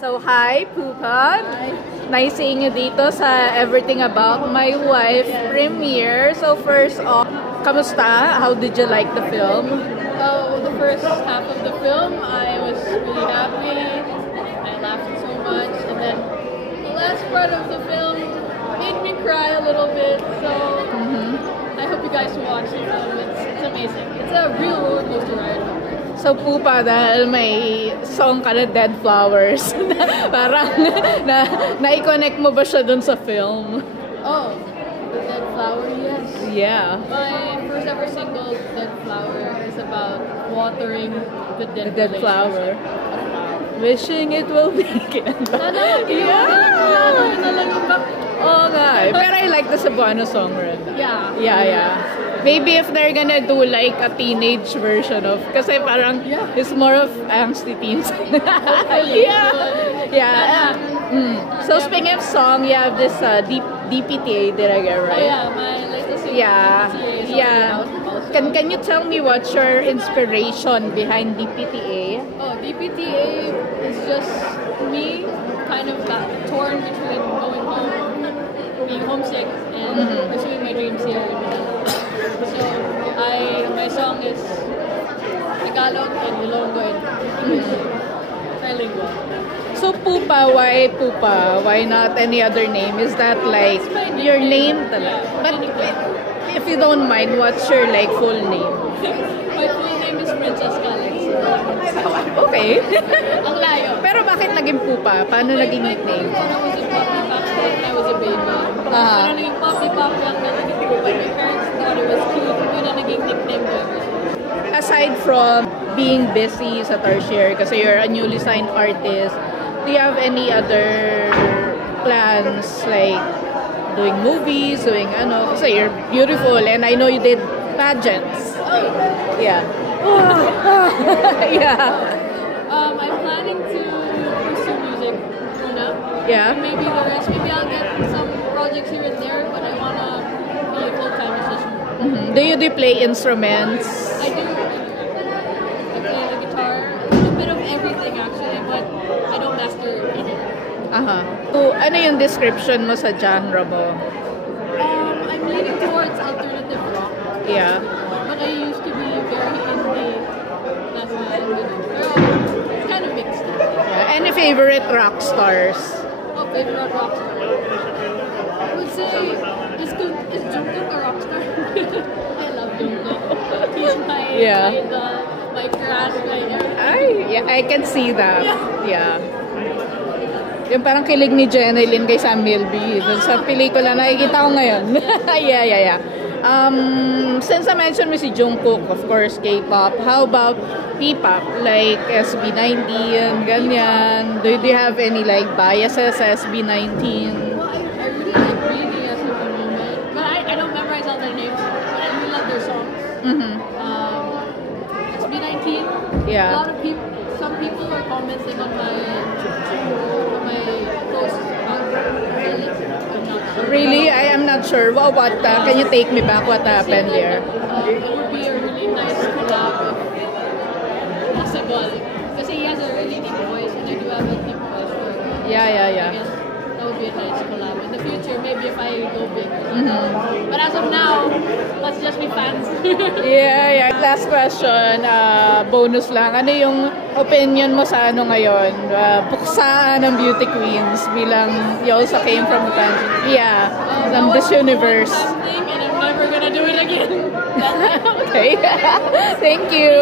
So, hi, Pupa. Hi. Nice seeing you dito sa Everything About My Wife premiere. So, first off, kamusta? How did you like the film? The first half of the film, I was really happy. I laughed so much. And then the last part of the film made me cry a little bit. So I hope you guys watch the film. It's amazing. It's a real roller coaster ride. So, Pupa, dahil may song ka na Dead Flowers, parang na-connect mo ba siya dun sa film? Oh, the Dead Flower, yes. Yeah. My first ever single, Dead Flower, is about watering the dead, The Dead Flower. Wishing it will begin. Yeah! Oh, nga. Pero I like the Cebuano song rin. Yeah. Yeah. Maybe if they're gonna do like a teenage version of, kasi parang it's more of angsty teens. Yeah. So speaking of song, you have this DPTA, did I get right? Oh yeah, my latest single. Yeah. Can you tell me what's your inspiration behind DPTA? Oh, DPTA is just me kind of torn between going home, being homesick, and pursuing my dreams here in Manila. So my song is Tagalog and Ilonggo and English. Trilingual. So Pupa, why Pupa? Why not any other name? Is that like your name? But if you don't mind, what's your like full name? My full name is Francesca Alex. Okay. Ang layo. Pero bakit naging Pupa? Paano naging nickname? When I was in puppy back when I was a baby. Parang naging puppy ang naging Pupa. My parents thought it was cute. Yun ang naging nickname ko. Aside from being busy sa tertiary, kasi you're a newly signed artist, do you have any other plans like doing movies, doing ano? Kasi you're beautiful and I know you did pageants. Oh. Yeah. Yeah. I'm planning to pursue music muna. Yeah. Maybe the rest. Maybe I'll get some projects here and there, but I wanna be a full-time musician. Do you play instruments? I do. I play the guitar, a little bit of everything actually, but I don't master any. So, ano yung description mo sa genre mo? I'm leaning towards alternative rock. Yeah. But I used to be very indie. That's why I'm doing. Pero it's kind of mixed. Yeah. Any favorite rock stars? Oh, favorite rock star. I would say, is Jungkook a rock star? I love Jungkook. He's my idol, my crush, my everything. I can see that. Yeah. Yung parang kilig ni Jeneline kay Sam Milby dun sa pelikula nakikita ko ngayon. Yeah. Since I mentioned mo si Jungkook, of course, K-pop, how about P-pop? Like SB19, ganyan. Do you have any like biases sa SB19? Well, I really like BTS at the moment. But I don't memorize all their names. But I really love their songs. SB19. Yeah. A lot of people, some people are commenting on my posts about playlist. I'm not sure. Really? I am not sure. What? Can you take me back? What happened there? It would be a really nice collab if possible. Because he has a really deep voice and I do have a deep voice for him. Yeah. I guess that would be a nice collab. In the future, maybe if I go big. But as of now, let's just be fans. Yeah. Last question, bonus lang. Ano yung opinion mo sa ano ngayon? Puksaan ng beauty queens bilang you also came from the pageant. Yeah, from this universe. And I'm never gonna do it again. Okay. Thank you.